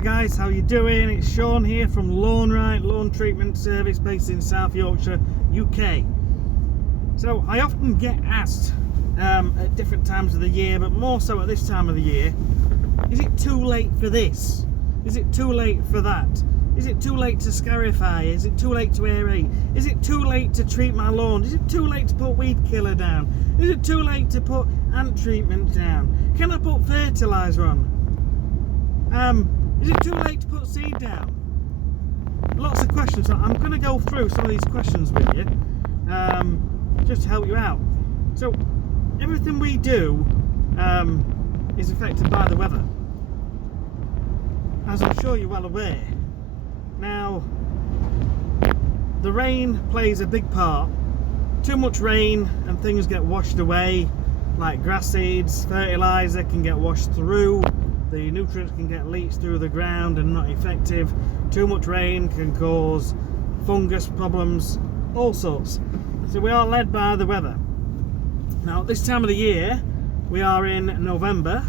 Hi guys, how you doing? It's Sean here from Lawn Treatment Service based in South Yorkshire, UK. So I often get asked at different times of the year, but more so at this time of the year, is it too late for this? Is it too late for that? Is it too late to scarify? Is it too late to aerate? Is it too late to treat my lawn? Is it too late to put weed killer down? Is it too late to put ant treatment down? Can I put fertilizer on? Is it too late to put seed down? Lots of questions. So I'm going to go through some of these questions with you, just to help you out. So everything we do is affected by the weather, as I'm sure you're well aware. Now, the rain plays a big part. Too much rain and things get washed away, like grass seeds, fertilizer can get washed through, the nutrients can get leached through the ground and not effective. Too much rain can cause fungus problems, all sorts. So we are led by the weather. Now, this time of the year, we are in November.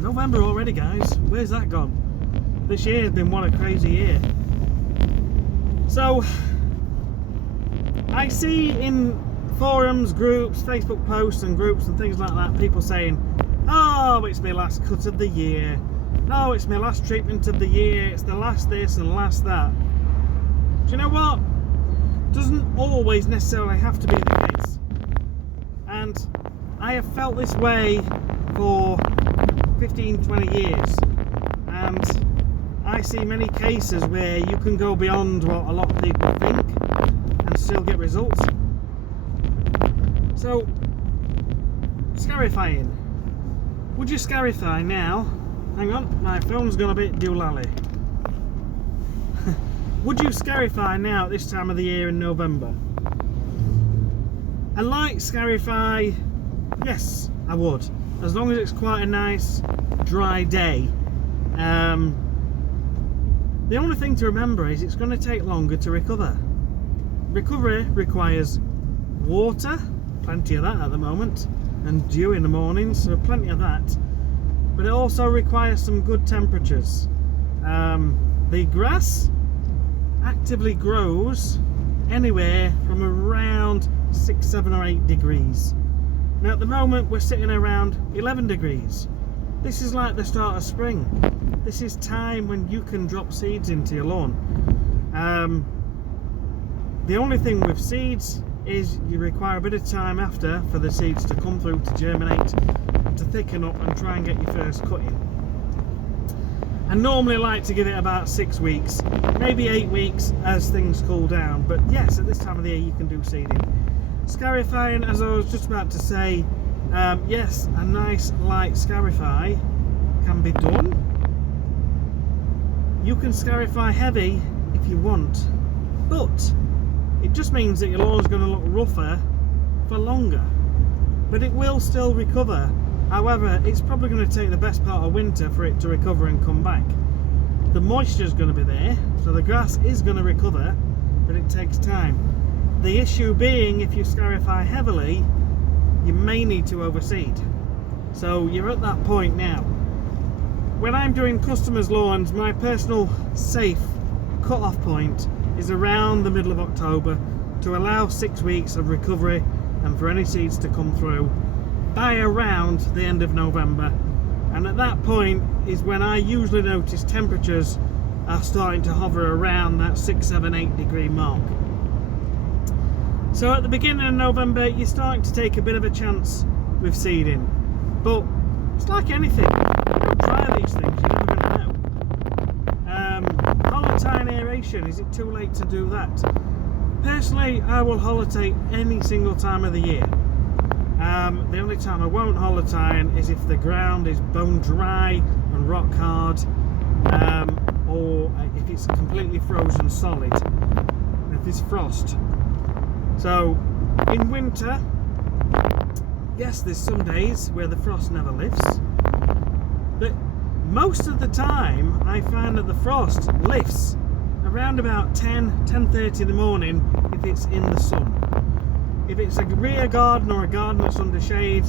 November already, guys. Where's that gone? This year has been what a crazy year. So, I see in forums, groups, Facebook posts and groups and things like that, people saying, oh, it's my last cut of the year. No, it's my last treatment of the year. It's the last this and last that. Do you know what? Doesn't always necessarily have to be the case. And I have felt this way for 15, 20 years. And I see many cases where you can go beyond what a lot of people think and still get results. So, scarifying. Would you scarify now? Hang on, my phone's gone a bit doolally. Would you scarify now at this time of the year in November? I like scarify, yes, I would. As long as it's quite a nice, dry day. The only thing to remember is it's going to take longer to recover. Recovery requires water, plenty of that at the moment, and dew in the morning, so plenty of that. But it also requires some good temperatures. The grass actively grows anywhere from around 6, 7 or 8 degrees. Now at the moment we're sitting around 11 degrees. This is like the start of spring. This is time when you can drop seeds into your lawn. The only thing with seeds is you require a bit of time after for the seeds to come through, to germinate, to thicken up and try and get your first cut in. I normally like to give it about 6 weeks, maybe 8 weeks as things cool down, but yes, at this time of the year you can do seeding. Scarifying, as I was just about to say, yes, a nice light scarify can be done. You can scarify heavy if you want, but it just means that your lawn's going to look rougher for longer, but it will still recover. However, it's probably going to take the best part of winter for it to recover and come back. The moisture is going to be there, so the grass is going to recover, but it takes time. The issue being, if you scarify heavily, you may need to overseed. So you're at that point now. When I'm doing customers' lawns, my personal safe cut-off point is around the middle of October to allow 6 weeks of recovery and for any seeds to come through by around the end of November. And at that point is when I usually notice temperatures are starting to hover around that 6, 7, 8 degree mark. So at the beginning of November you're starting to take a bit of a chance with seeding, but it's like anything, you don't try these things, you're never going to know. Holotyne aeration, is it too late to do that? Personally, I will holotate any single time of the year. The only time I won't holotyne is if the ground is bone dry and rock hard, or if it's completely frozen solid, if it's frost. So in winter, yes, there's some days where the frost never lifts, but most of the time I find that the frost lifts around about 10:30 in the morning if it's in the sun. If it's a rear garden or a garden that's under shade,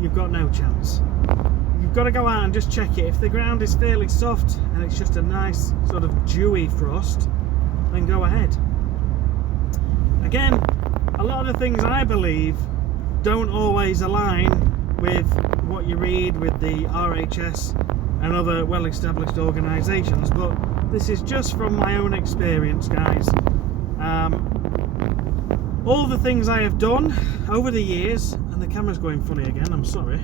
you've got no chance. You've you've got to go out and just check it. If the ground is fairly soft and it's just a nice sort of dewy frost, then go ahead. Again, a lot of the things I believe don't always align with what you read with the RHS and other well-established organisations, but this is just from my own experience, guys. All the things I have done over the years, and the camera's going funny again, I'm sorry,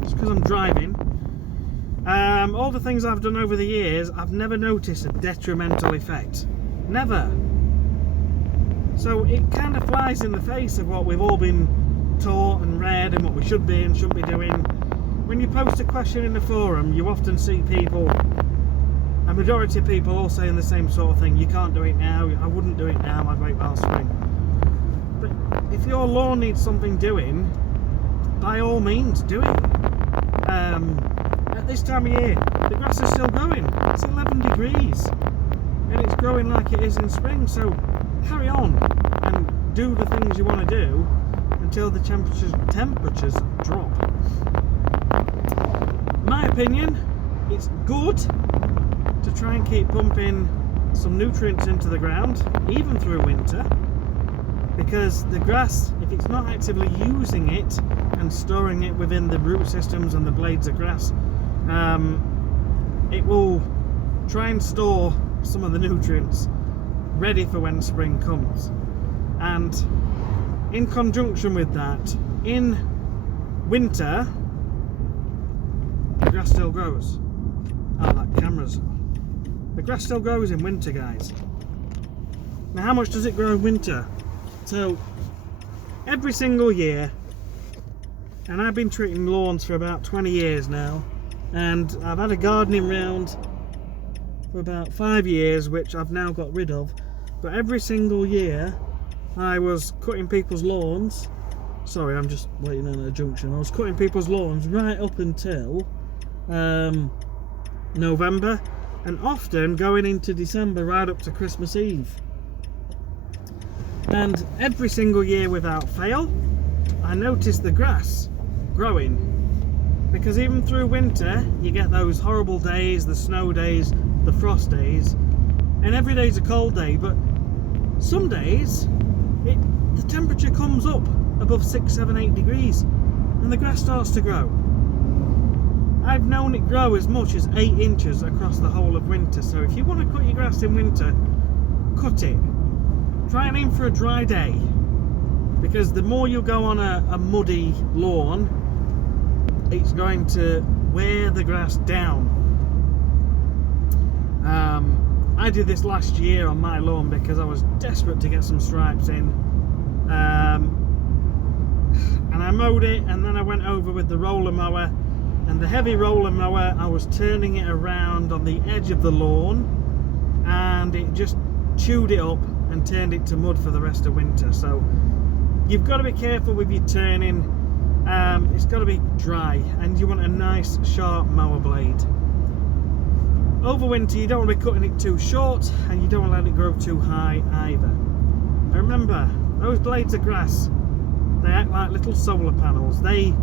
it's because I'm driving. All the things I've done over the years, I've never noticed a detrimental effect. Never. So it kind of flies in the face of what we've all been taught and read and what we should be and shouldn't be doing. When you post a question in the forum, you often see people, a majority of people, all saying the same sort of thing. You can't do it now, I wouldn't do it now, I'd wait while spring. But if your lawn needs something doing, by all means do it. At this time of year, the grass is still growing. It's 11 degrees and it's growing like it is in spring, so carry on and do the things you want to do until the temperatures drop. My opinion, it's good to try and keep pumping some nutrients into the ground even through winter, because the grass, if it's not actively using it and storing it within the root systems and the blades of grass, it will try and store some of the nutrients ready for when spring comes. And in conjunction with that, in winter, the grass still grows. Oh, that camera's... The grass still grows in winter, guys. Now, how much does it grow in winter? So, every single year, and I've been treating lawns for about 20 years now, and I've had a gardening round for about 5 years, which I've now got rid of, but every single year I was cutting people's lawns. Sorry, I'm just waiting on a junction. I was cutting people's lawns right up until November, and often going into December right up to Christmas Eve. And every single year without fail, I noticed the grass growing, because even through winter you get those horrible days, the snow days, the frost days, and every day's a cold day, but some days the temperature comes up above 6, 7, 8 degrees and the grass starts to grow. I've known it grow as much as 8 inches across the whole of winter. So if you want to cut your grass in winter, cut it. Try and aim for a dry day, because the more you go on a muddy lawn, it's going to wear the grass down. I did this last year on my lawn because I was desperate to get some stripes in, and I mowed it, and then I went over with the roller mower, and the heavy roller mower, I was turning it around on the edge of the lawn, and it just chewed it up and turned it to mud for the rest of winter. So you've got to be careful with your turning. It's got to be dry, and you want a nice sharp mower blade. Over winter you don't want to be cutting it too short, and you don't want to let it grow too high either. And remember, those blades of grass, they act like little solar panels. They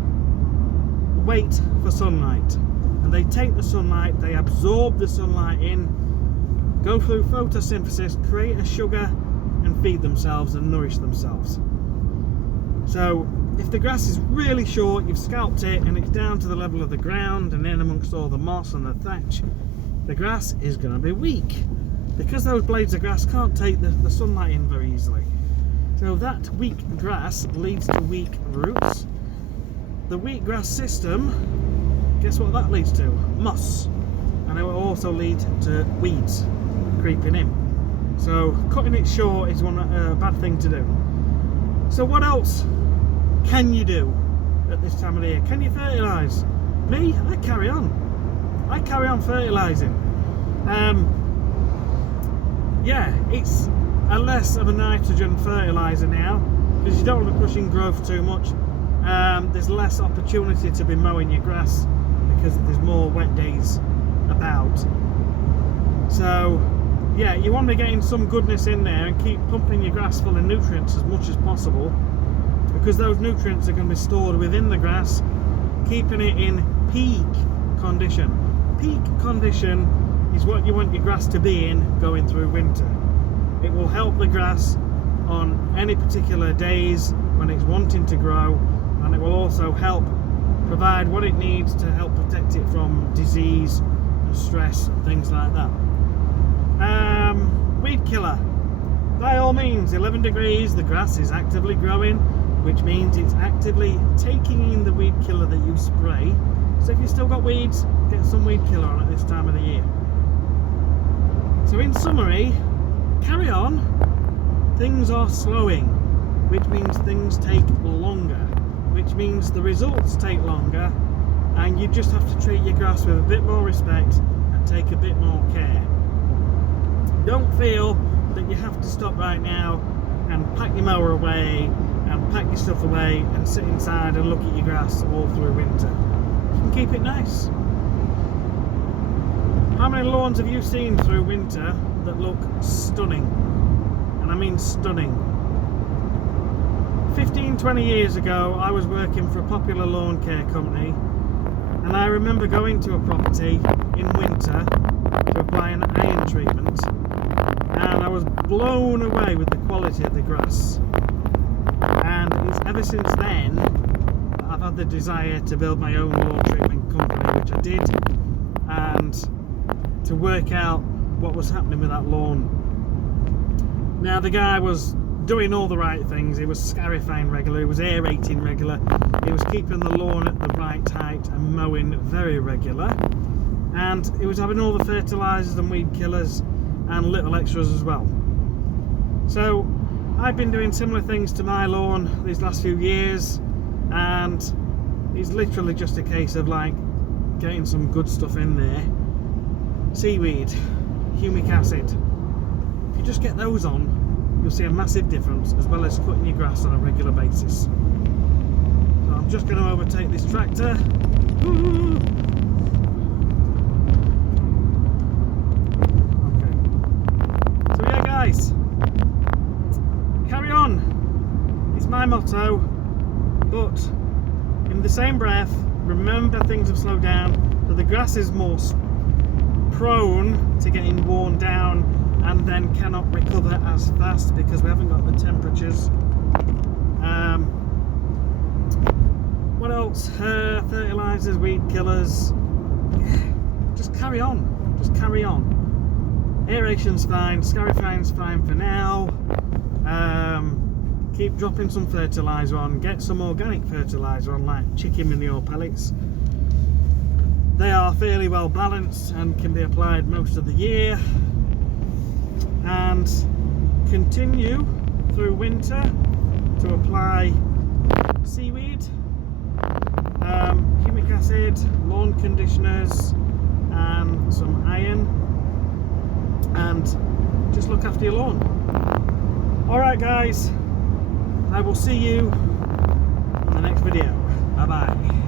wait for sunlight, and they take the sunlight, they absorb the sunlight in, go through photosynthesis, create a sugar, and feed themselves and nourish themselves. So if the grass is really short, you've scalped it and it's down to the level of the ground and in amongst all the moss and the thatch, the grass is going to be weak, because those blades of grass can't take the sunlight in very easily. So that weak grass leads to weak roots. The weak grass system, guess what that leads to? Moss. And it will also lead to weeds creeping in. So cutting it short is a bad thing to do. So what else can you do at this time of the year? Can you fertilise? Me, I carry on. I carry on fertilising. Yeah, it's a less of a nitrogen fertiliser now, because you don't want to be pushing growth too much. There's less opportunity to be mowing your grass because there's more wet days about. So yeah, you want to be getting some goodness in there and keep pumping your grass full of nutrients as much as possible, because those nutrients are going to be stored within the grass, keeping it in peak condition. Peak condition is what you want your grass to be in going through winter. It will help the grass on any particular days when it's wanting to grow, and it will also help provide what it needs to help protect it from disease and stress and things like that. Weed killer. By all means, 11 degrees, the grass is actively growing, which means it's actively taking in the weed killer that you spray. So if you've still got weeds, get some weed killer on at this time of the year. So in summary, carry on. Things are slowing, which means things take longer, which means the results take longer, and you just have to treat your grass with a bit more respect and take a bit more care. Don't feel that you have to stop right now and pack your mower away and pack your stuff away and sit inside and look at your grass all through winter. You can keep it nice. How many lawns have you seen through winter that look stunning? And I mean stunning. 15-20 years ago, I was working for a popular lawn care company, and I remember going to a property in winter to apply an iron treatment, and I was blown away with the quality of the grass. And it's ever since then that I've had the desire to build my own lawn treatment company, which I did, and to work out what was happening with that lawn. Now, the guy was doing all the right things. He was scarifying regular, he was aerating regular, he was keeping the lawn at the right height and mowing very regular, and he was having all the fertilizers and weed killers and little extras as well. So I've been doing similar things to my lawn these last few years, and it's literally just a case of like getting some good stuff in there. Seaweed, humic acid. If you just get those on, you'll see a massive difference, as well as cutting your grass on a regular basis. So I'm just going to overtake this tractor. Woo! Okay. So yeah, guys, carry on. It's my motto, but in the same breath, remember things have slowed down, so the grass is more prone to getting worn down and then cannot recover as fast because we haven't got the temperatures. What else? Fertilizers, weed killers. Just carry on. Just carry on. Aeration's fine. Scarifying's fine for now. Keep dropping some fertilizer on. Get some organic fertilizer on, like chicken manure pellets. They are fairly well balanced and can be applied most of the year. And continue through winter to apply seaweed, humic acid, lawn conditioners, and some iron, and just look after your lawn. Alright guys, I will see you in the next video. Bye bye.